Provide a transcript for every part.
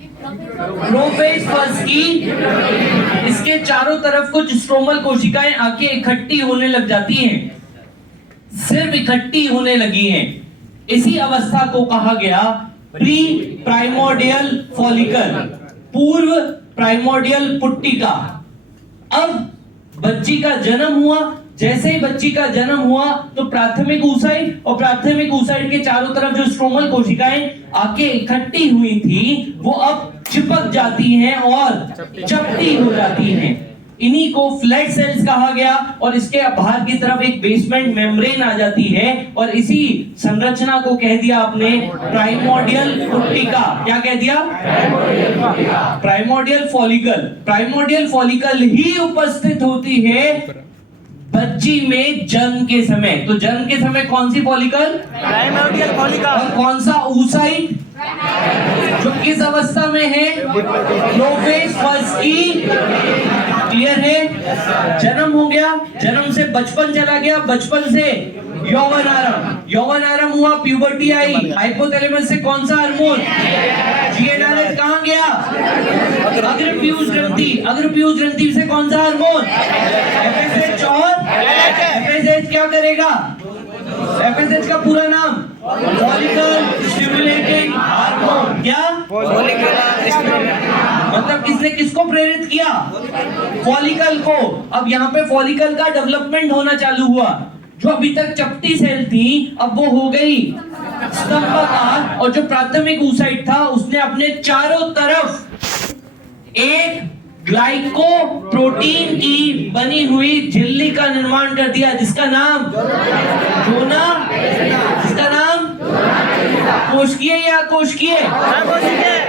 Prophase first की इसके चारों तरफ कुछ स्ट्रोमल कोशिकाएं आके इकट्ठी होने लग जाती हैं, सिर्फ इकट्ठी होने लगी हैं। इसी अवस्था को कहा गया प्री प्राइमोर्डियल फॉलिकल, पूर्व प्राइमोर्डियल पुट्टिका। अब बच्ची का जन्म हुआ, जैसे ही बच्ची का जन्म हुआ तो प्राथमिक ऊसाइड और प्राथमिक ऊसाइड के चारों तरफ जो स्ट्रोमल कोशिकाएं आके इकट्ठी हुई थी वो अब चिपक जाती हैं और चपटी हो जाती हैं। इन्हीं को फ्लैट सेल्स कहा गया और इसके बाहर की तरफ एक बेसमेंट मेम्ब्रेन आ जाती है और इसी संरचना को कह दिया आपने प्राइमोर्डियल पुट्टिका। क्या कह दिया? Primordial follicle. प्राइमोर्डियल फॉलिकल ही उपस्थित होती है बच्ची में जन्म के समय। तो जन्म के समय कौन सी फॉलिकल? Primordial follicle. और कौन सा oocyte जो किस अवस्था में है? प्रोफेज फर्स्ट की। क्लियर है? जन्म हो गया, जन्म से बचपन चला गया, बचपन से यौवनारंभ, यौवनारंभ हुआ, प्यूबर्टी आई, हाइपोथैलेमस से कौन सा हार्मोन? जीएनआरएच। कहां गया? अग्रपीयूष ग्रंथि, अग्रपीयूष ग्रंथि से कौन सा हार्मोन? एफएसएच। और एफएसएच क्या करेगा? एफएसएच का पूरा नाम फॉलिकल स्टिमुलेटिंग हार्मोन। क्या? मतलब किसने किसको प्रेरित किया? फॉलिकल को। अब यहाँ पे फॉलिकल का डेवलपमेंट होना चालू हुआ। जो अभी तक चपटी सेल थी अब वो हो गई स्तंभाकार, और जो प्राथमिक oocyte था उसने अपने चारों तरफ एक ग्लाइकोप्रोटीन की बनी हुई झिल्ली का निर्माण कर दिया जिसका नाम जोना, जिसका नाम कोशिकीय या अकोशिकीय?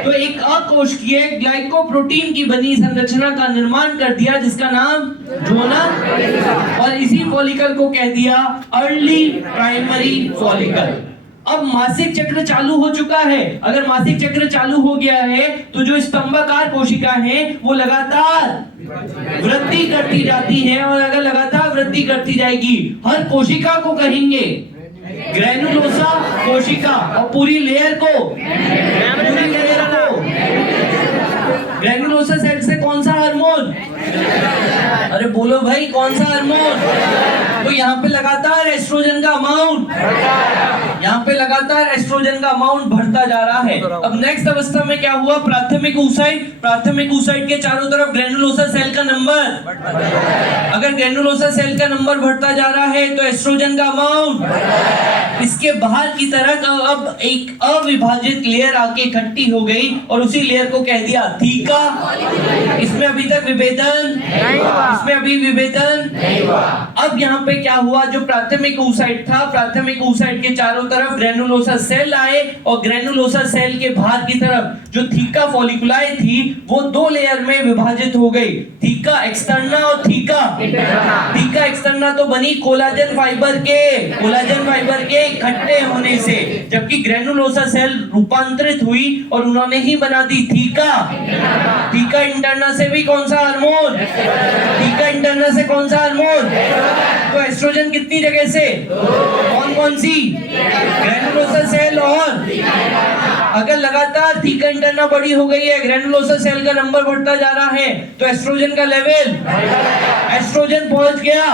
तो एक अकोशिकीय ग्लाइकोप्रोटीन की बनी संरचना का निर्माण कर दिया जिसका नाम जोना, और इसी फॉलिकल को कह दिया अर्ली प्राइमरी फॉलिकल। अब मासिक चक्र चालू हो चुका है। अगर मासिक चक्र चालू हो गया है तो जो स्तंभाकार कोशिका है वो लगातार वृद्धि करती जाती है, और अगर लगातार वृद्धि करती जाएगी हर कोशिका को कहेंगे ग्रैनुलोसा कोशिका, और पूरी लेयर को ग्रैनुलोसा सेल से कौन सा हार्मोन? अरे बोलो भाई, कौन सा हार्मोन? तो यहाँ पे लगातार एस्ट्रोजन का अमाउंट, यहाँ पे लगातार एस्ट्रोजन का अमाउंट बढ़ता जा रहा है। अब नेक्स्ट अवस्था में क्या हुआ? प्राथमिक oocyte, प्राथमिक oocyte के चारों तरफ ग्रैनुलोसा सेल का नंबर, अगर ग्रैनुलोसा सेल का नंबर बढ़ता जा रहा है तो एस्ट्रोजन का अमाउंट। इसके बाहर की तरफ अब एक अविभाजित लेयर आके इकट्ठी हो गई और उसी लेयर को कह दिया थीका। इसमें अभी तक विभेदन, इसमें अभी विभेदन नहीं हुआ। अब यहाँ पे क्या हुआ? जो प्राथमिक oocyte था, प्राथमिक oocyte के चारों तरफ ग्रैनुलोसा सेल आए और ग्रैनुलोसा सेल के बाहर की तरफ जो थीका फॉलिकुलाए थी वो दो लेयर में विभाजित हो गई, थीका एक्सटर्ना और थीका एक्सटर्ना तो बनी कोलाजन फाइबर के इकट्ठे होने से, जबकि ग्रैनुलोसा सेल रूपांतरित हुई और उन्होंने ही बना दी थीका इंटरना से भी कौन सा हार्मोन? थीका इंटरना से कौन सा हार्मोन? तो एस्ट्रोजन कितनी जगह से? कौन सी? Granulosa cell. और अगर लगातार थीका इंटरना बड़ी हो गई है, ग्रैनुलोसा सेल का नंबर बढ़ता जा रहा है, तो एस्ट्रोजन का लेवल, एस्ट्रोजन पहुंच गया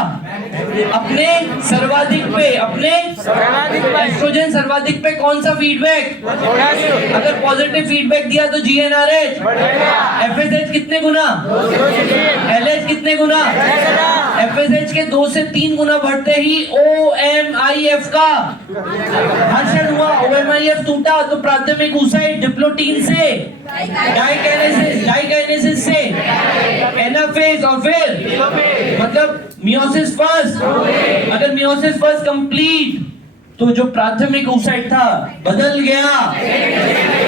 अपने सर्वाधिक पे, एस्ट्रोजन सर्वाधिक पे कौन सा फीडबैक? अगर पॉजिटिव फीडबैक दिया तो जीएनआरएच, एफएसएच कितने गुना, एलएच कितने गुना, एफएसएच के 2 से 3 गुना बढ़ते ही ओएमआईएफ का घर्षण हुआ, ओएमआईएफ टूटा तो प्राथमिक oocyte डिप्लोटीन से डाइकाइनेसिस से एनाफेज और फिर मतलब मियोसिस फर्स्ट। अगर मियोसिस फर्स्ट कंप्लीट तो जो प्राथमिक oocyte था बदल गया,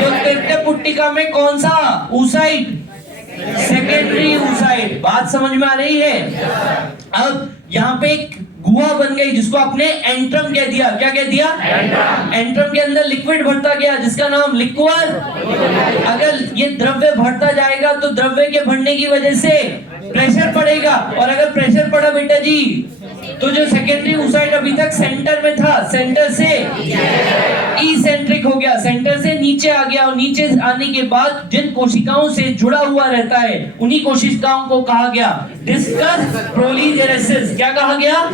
तो तृतीय पुट्टिका में कौन सा oocyte? Secondary oocyte। बात समझ में आ रही है? अब यहाँ पे एक गुहा बन गई जिसको आपने एंट्रम कह दिया। क्या कह दिया? एंट्रम के अंदर लिक्विड बढ़ता गया जिसका नाम लिक्वर। अगर ये द्रव्य बढ़ता जाएगा तो द्रव्य के बढ़ने की वजह से प्रेशर पड़ेगा, और अगर प्रेशर पड़ा बेटा जी तो जो सेकेंडरी oocyte अभी तक सेंटर में था, सेंटर से इसेंट्रिक हो गया, सेंटर से नीचे आ गया, और नीचे आने के बाद जिन कोशिकाओं से जुड़ा हुआ रहता है उन्हीं कोशिकाओं को कहा गया डिस्कस प्रोलिगेरेसिस। क्या कहा गया?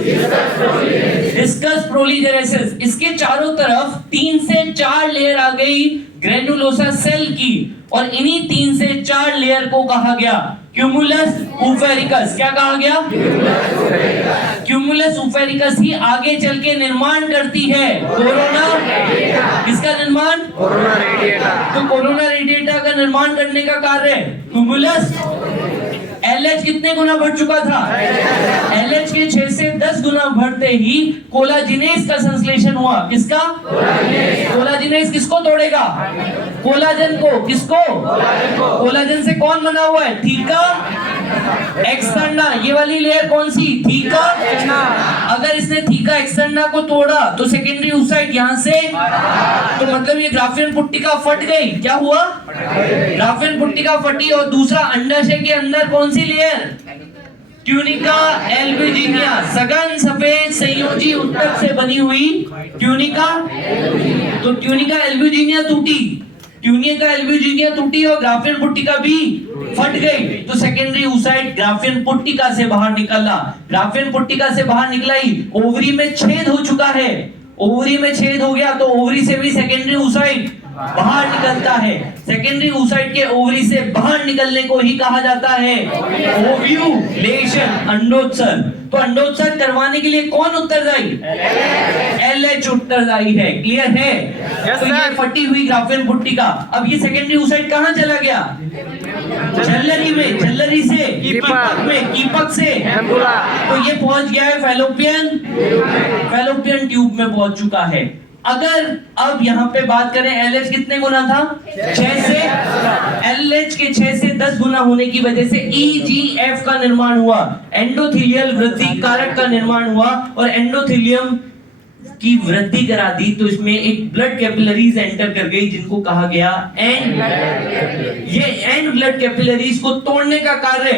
डिस्कस प्रोलिगेरेसिस। इसके चारों तरफ 3 से 4 लेयर आ गई ग्रेनुलोसा सेल की, और इन्हीं 3 से 4 लेयर को कहा गया क्यूमुलस उफेरिकस। क्या कहा गया? क्यूमुलस उफेरिकस ही आगे चल के निर्माण करती है कोरोना। किसका निर्माण? Corona radiata. तो कोरोना रेडिएटा का निर्माण करने का कार्य क्यूमुलस। LH कितने गुना बढ़ चुका था? LH के 6 से 10 गुना बढ़ते ही कोलाजिनेज का संश्लेषण हुआ। किसका? कोलाजिनेज किसको तोड़ेगा? कोलाजन को। किसको? कोलाजन से कौन बना हुआ है? Theca externa. ये वाली लेयर कौन सी? थीका। अगर इसने थीका एक्सटर्ना को तोड़ा तो सेकेंडरी oocyte यहां से, तो मतलब ये ग्राफियन पुट्टिका फट गई। क्या हुआ? ग्राफियन पुट्टिका फटी, और दूसरा अंडाशय के अंदर कौन सी लेयर? ट्यूनिका एल्ब्यूजिनिया, सघन सफेद संयोजी उत्तक से बनी हुई ट्यूनिका। तो ट्यूनिका एल्ब्यूजिनिया टूटी, ट्यूनिका एल्ब्यूजिनिया टूटी और ग्राफियन पुट्टिका भी फट गई। तो सेकेंडरी oocyte ग्राफियन पुट्टिका से बाहर निकला। ग्राफियन पुट्टिका से बाहर निकला ही ओवरी में छेद हो चुका है। ओवरी में छेद हो गया तो ओवरी से भी सेकेंडरी oocyte बाहर निकलता है। सेकेंडरी oocyte के ओवरी से बाहर निकलने को ही कहा जाता है ओव्यूलेशन, अंडोत्सर्ग। तो अंडोत्सर्ग करवाने के लिए कौन उत्तरदायी? LH उत्तरदायी है। क्लियर है? तो ये फटी हुई ग्राफियन पुट्टिका। अब ये सेकेंडरी oocyte कहां चला गया? झल्लरी में, झल्लरी से कीपक में, कीपक से तो ये पहुंच गया है फैलोपियन ट्यूब में पहुंच चुका है। अगर अब यहाँ पे बात करें LH कितने गुना था? 6 से। LH के 6 से 10 गुना होने की वजह से EGF का निर्माण हुआ, एंडोथेलियल वृद्धि कारक का निर्माण हुआ, और एंडोथेलियम की वृद्धि करा दी। तो इसमें एक ब्लड कैपिलरीज एंटर कर गई जिनको कहा गया एंड। ये एंड ब्लड कैपिलरीज को तोड़ने का कार्य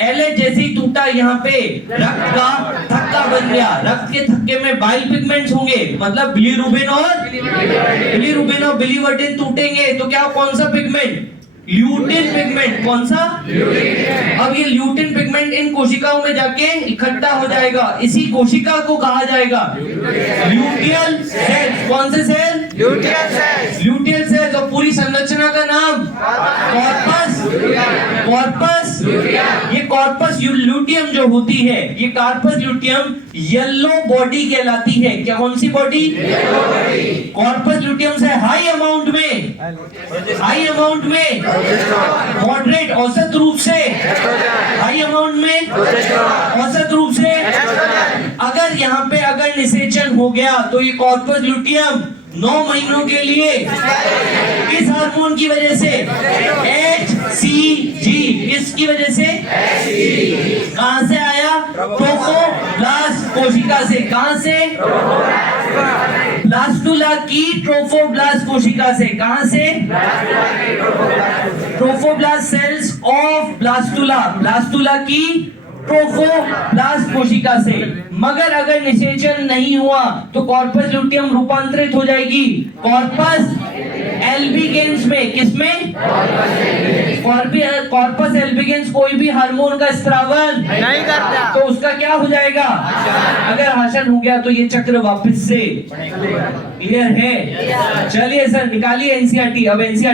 LH जैसे ही टूटा, यहाँ पे रक्त का थक्का बन गया। रक्त के थक्के में बाइल पिगमेंट्स होंगे, मतलब बिलीरुबिन और बिलीवर्डिन टूटेंगे तो क्या, कौन सा पिगमेंट? Lutein pigment. कौन सा? अब ये ल्यूटिन पिगमेंट इन कोशिकाओं में जाके इकट्ठा हो जाएगा। इसी कोशिका को कहा जाएगा ल्यूटियल सेल्स। कौन से cell? Luteal cells. Luteal cells. और पूरी संरचना का नाम कॉर्पस। कॉर्पस ये कॉर्पस ल्यूटियम जो होती है, ये कॉर्पस ल्यूटियम येलो बॉडी कहलाती है। क्या, कौन सी बॉडी? कॉर्पस ल्यूटियम से हाई अमाउंट में मॉडरेट औसत रूप से, हाई अमाउंट में औसत रूप से। अगर यहाँ पे अगर निषेचन हो गया तो ये कॉर्पस ल्यूटियम 9 महीनों के लिए किस हार्मोन की वजह से? HCG। किसकी वजह से? कहां से आया? ट्रोफोब्लास्ट कोशिका से। कहां से? ब्लास्टुला की ट्रोफोब्लास्ट कोशिका से। कहां से? Trophoblast sales of blastula, blastula की ट्रोफोब्लास्ट कोशिका से। मगर अगर निषेचन नहीं हुआ तो कॉर्पस ल्यूटियम रूपांतरित हो जाएगी कॉर्पस एल्बिगेंस में। किसमें? कॉर्पस एल्बिगेंस कोई भी हार्मोन का स्त्रावन नहीं करता, तो उसका क्या हो जाएगा? अगर हाशन हो गया तो ये चक्र वापस से। क्लियर है? चलिए सर, निकालिए एनसीईआरटी। अब एनसीईआरटी